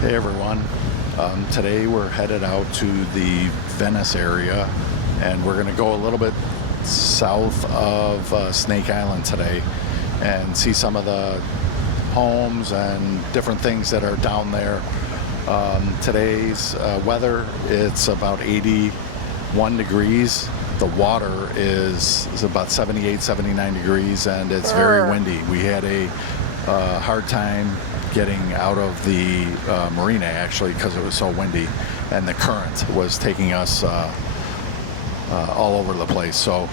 Hey everyone, today we're headed out to the Venice area and we're going to go a little bit south of Snake Island today and see some of the homes and different things that are down there. Today's weather, it's about 81 degrees. The water is about 78, 79 degrees and it's very windy. We had a hard time getting out of the marina actually because it was so windy and the current was taking us all over the place. So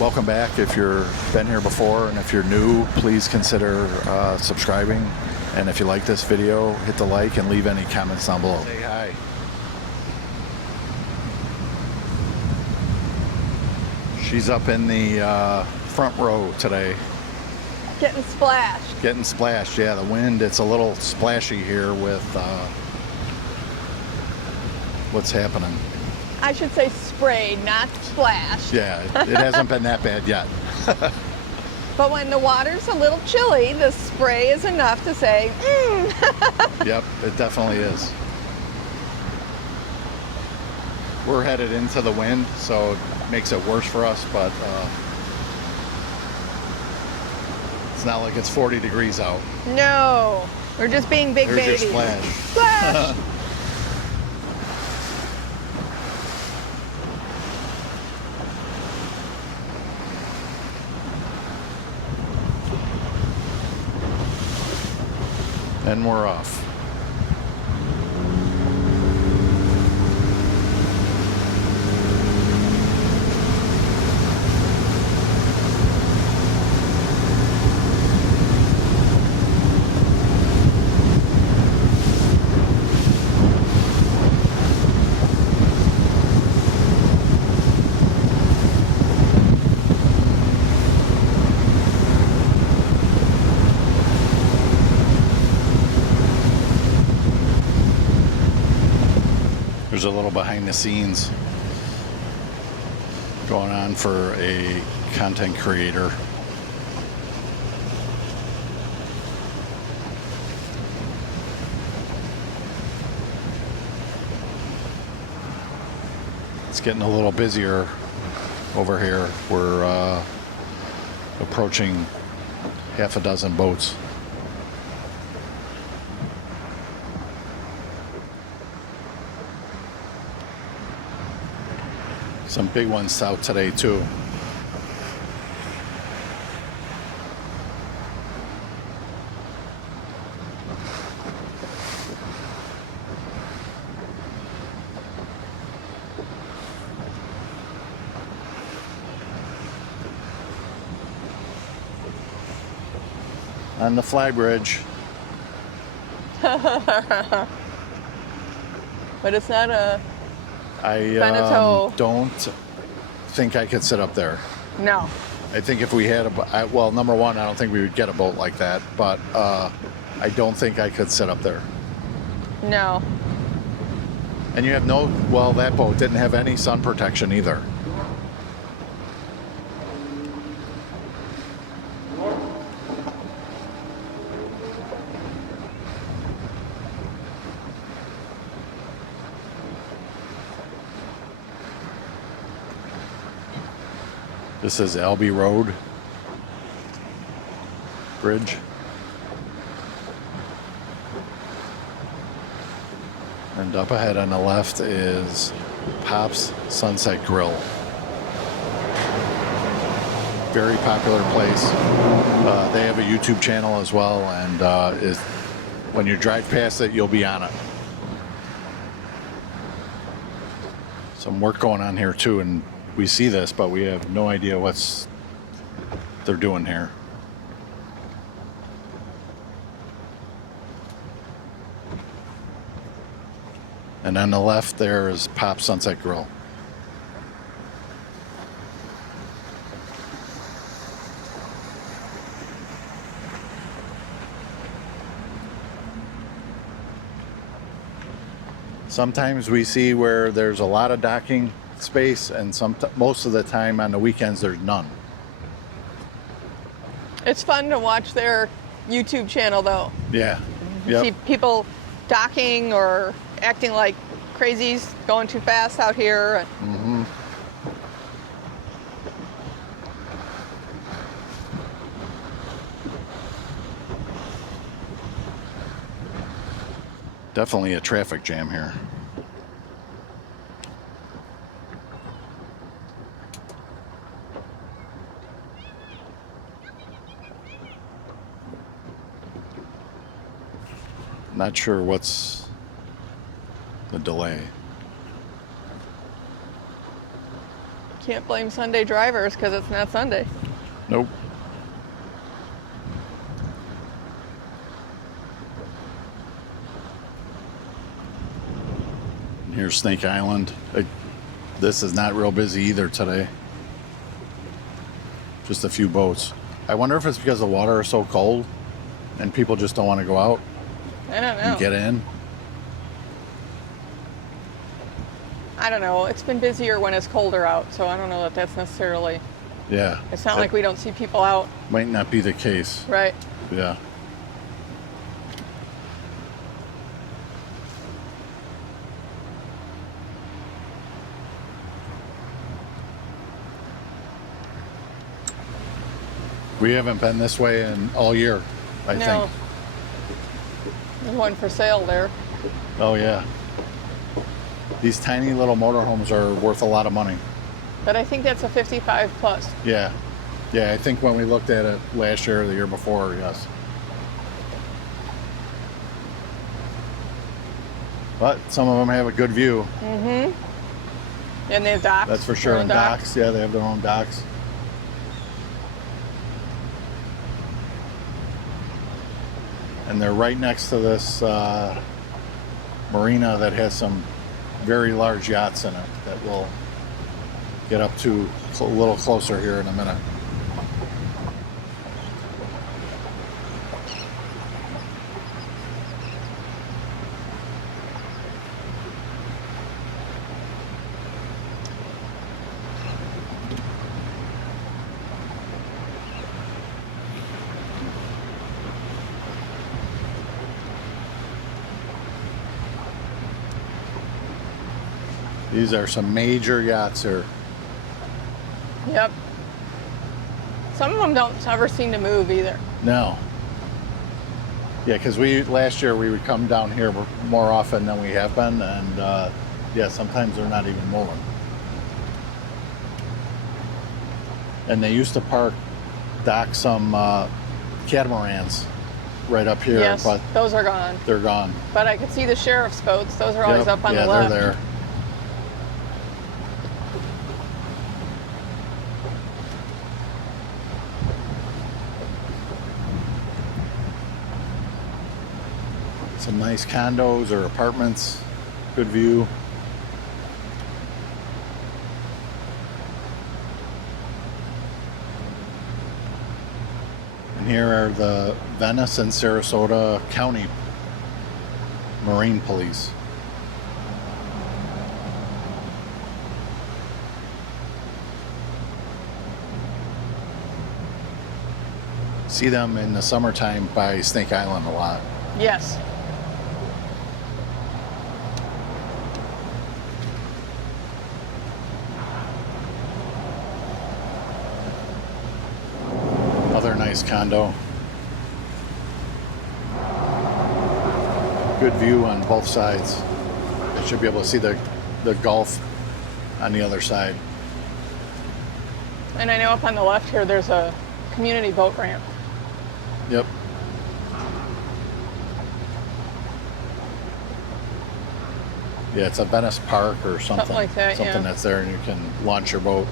welcome back if you've been here before, and if you're new, please consider subscribing, and if you like this video, hit the like and leave any comments down below. Say hi. She's up in the front row today. Getting splashed. Getting splashed, yeah. The wind, it's a little splashy here with what's happening. I should say sprayed, not splashed. Yeah, it hasn't been that bad yet. But when the water's a little chilly, the spray is enough to say, Yep, it definitely is. We're headed into the wind, so it makes it worse for us, but it's not like it's 40 degrees out. No, we're just being big There's babies. your splash. Splash! And we're off. There's a little behind the scenes going on for a content creator. It's getting a little busier over here. We're approaching half a dozen boats. Some big ones out today too. On the fly bridge. But it's not a... I don't think I could sit up there. No. I think if we had a, well, number one, I don't think we would get a boat like that, but I don't think I could sit up there. No. And you have no, well, that boat didn't have any sun protection either. This is Albee Road Bridge. And up ahead on the left is Pop's Sunset Grill. Very popular place. They have a YouTube channel as well, and when you drive past it, you'll be on it. Some work going on here too, and we see this, but we have no idea what they're doing here. And on the left there is Pop's Sunset Grill. Sometimes we see where there's a lot of docking space, and most of the time on the weekends there's none. It's fun to watch their YouTube channel though. Yeah. You Yep. see people docking or acting like crazies, going too fast out here. Mm-hmm. Definitely a traffic jam here. Not sure what's the delay. Can't blame Sunday drivers because it's not Sunday. Nope. Here's Snake Island. This is not real busy either today. Just a few boats. I wonder if it's because the water is so cold and people just don't want to go out I don't know. and get in. I don't know. It's been busier when it's colder out, so I don't know that that's necessarily. Yeah. It's not that like we don't see people out, might not be the case. right? Yeah. We haven't been this way in all year, I No. think. There's one for sale there. Oh yeah. These tiny little motorhomes are worth a lot of money. But I think that's a 55 plus. Yeah. Yeah, I think when we looked at it last year or the year before, yes. But some of them have a good view. Mm-hmm. And they have docks. That's for sure. Their own And docks. Yeah, they have their own docks. And they're right next to this marina that has some very large yachts in it that we'll get up to a little closer here in a minute. These are some major yachts here. Yep. Some of them don't ever seem to move either. No. Yeah, because last year we would come down here more often than we have been, and yeah, sometimes they're not even moving. And they used to dock some catamarans right up here, Yes, but those are gone. they're gone. But I could see the sheriff's boats. Those are always Yep, up on yeah, the left. they're there. Some nice condos or apartments. Good view. And here are the Venice and Sarasota County Marine Police. See them in the summertime by Snake Island a lot. Yes. Another nice condo. Good view on both sides. I should be able to see the Gulf on the other side. And I know up on the left here there's a community boat ramp. Yep. Yeah, it's a Venice Park or something. Something like that, Something yeah. that's there and you can launch your boat.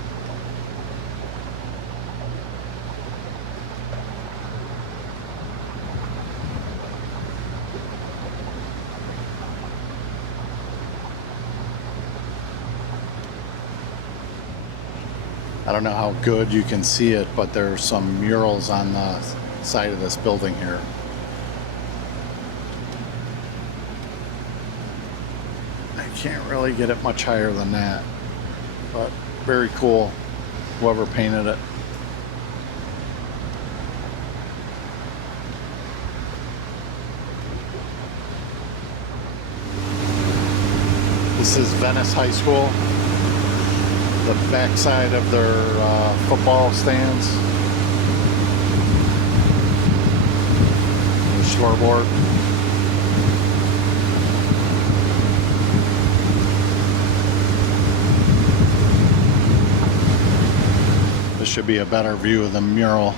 I don't know how good you can see it, but there's some murals on the side of this building here. I can't really get it much higher than that, but very cool, whoever painted it. This is Venice High School. The backside of their football stands. The scoreboard. This should be a better view of the mural.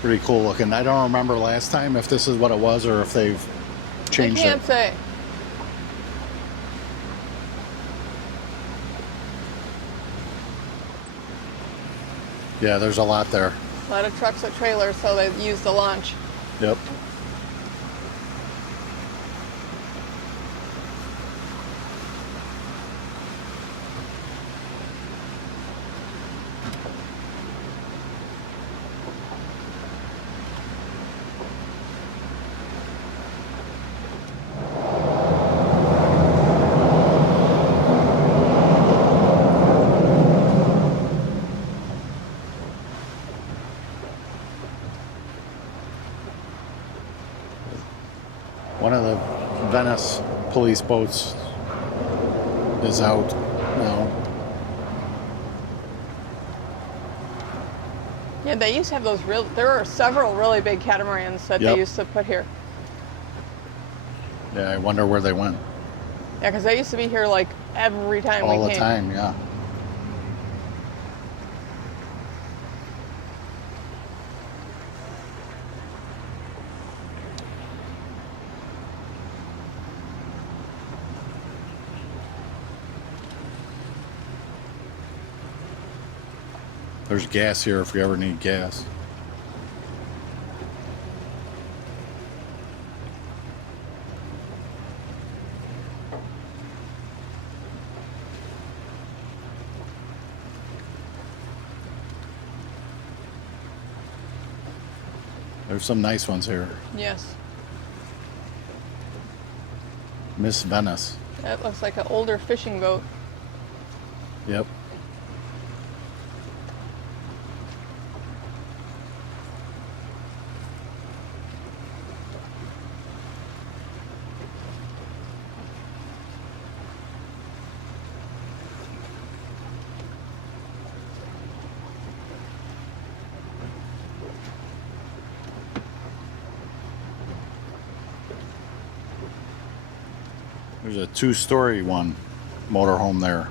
Pretty cool looking. I don't remember last time if this is what it was or if they've changed it. I can't say. Yeah, there's a lot there. A lot of trucks with trailers, so they use the launch. Yep. One of the Venice police boats is out now. Yeah, they used to have those there are several really big catamarans that they used to put here. Yeah, I wonder where they went. Yeah, because they used to be here like every time we came. All the time, yeah. There's gas here if you ever need gas. There's some nice ones here. Yes. Miss Venice. That looks like an older fishing boat. Yep. There's a two-story one, motorhome there.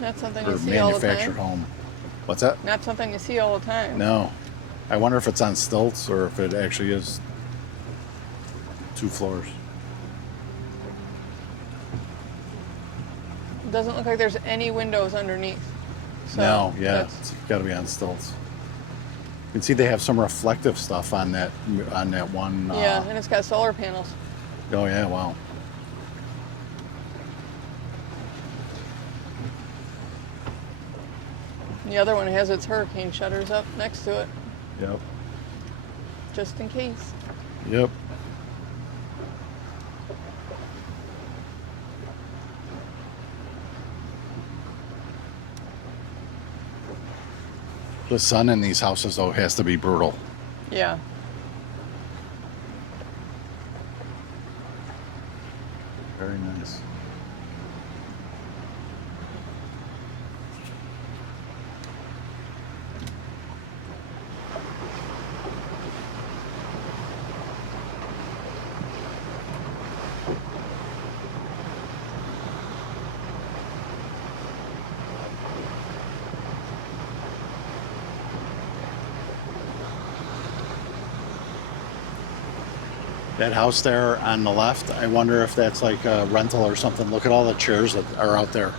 Not something Or you see all the manufactured time. home. What's that? Not something you see all the time. No. I wonder if it's on stilts or if it actually is 2 floors. It doesn't look like there's any windows underneath. So No, yeah, that's- it's got to be on stilts. You can see they have some reflective stuff on that one. Yeah, and it's got solar panels. Oh yeah, wow. The other one has its hurricane shutters up next to it, Yep. just in case. Yep. The sun in these houses though has to be brutal. Yeah. Very nice. That house there on the left, I wonder if that's like a rental or something. Look at all the chairs that are out there.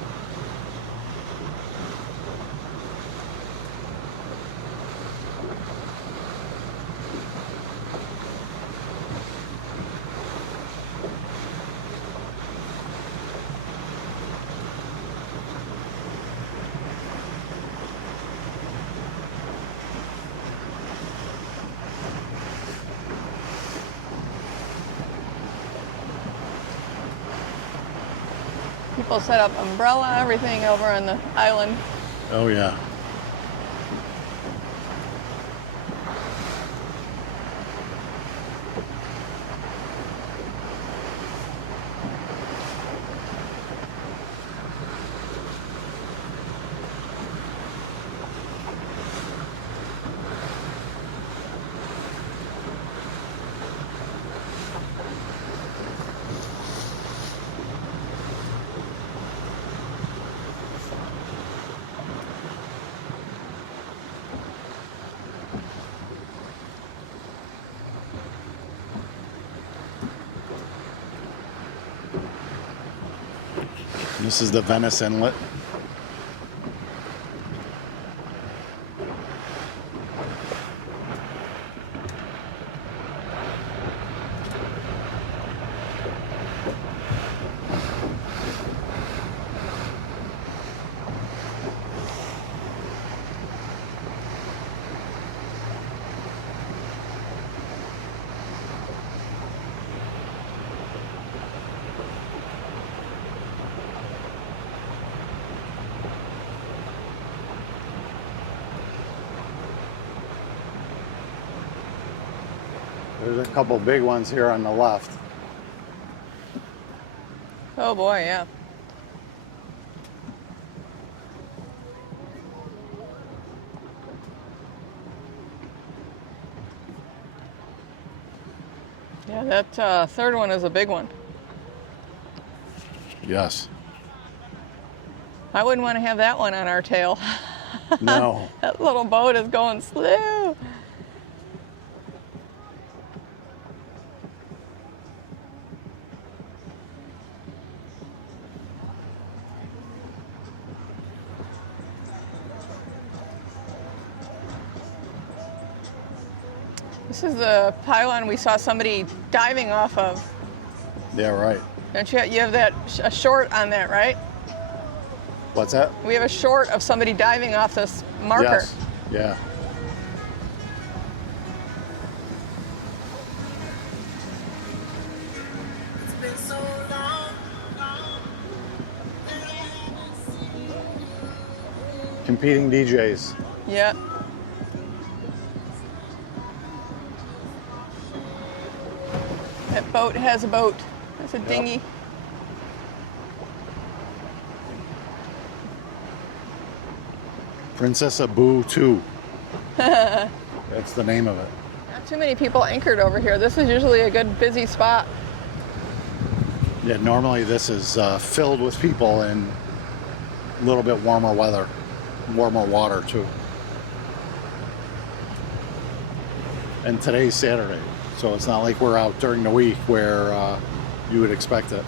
People set up umbrella, everything over on the island. Oh yeah. This is the Venice Inlet. There's a couple big ones here on the left. Oh boy, yeah. Yeah, that third one is a big one. Yes. I wouldn't want to have that one on our tail. No. That little boat is going slow. This is the pylon we saw somebody diving off of. Yeah, right. Don't you have that a short on that, right? What's that? We have a short of somebody diving off this marker. Yes. Yeah. Competing DJs. Yeah. That boat has a boat. That's a dinghy. Princess Abu 2. That's the name of it. Not too many people anchored over here. This is usually a good busy spot. Yeah, normally this is filled with people in a little bit warmer weather, warmer water too. And today's Saturday, so it's not like we're out during the week where you would expect it.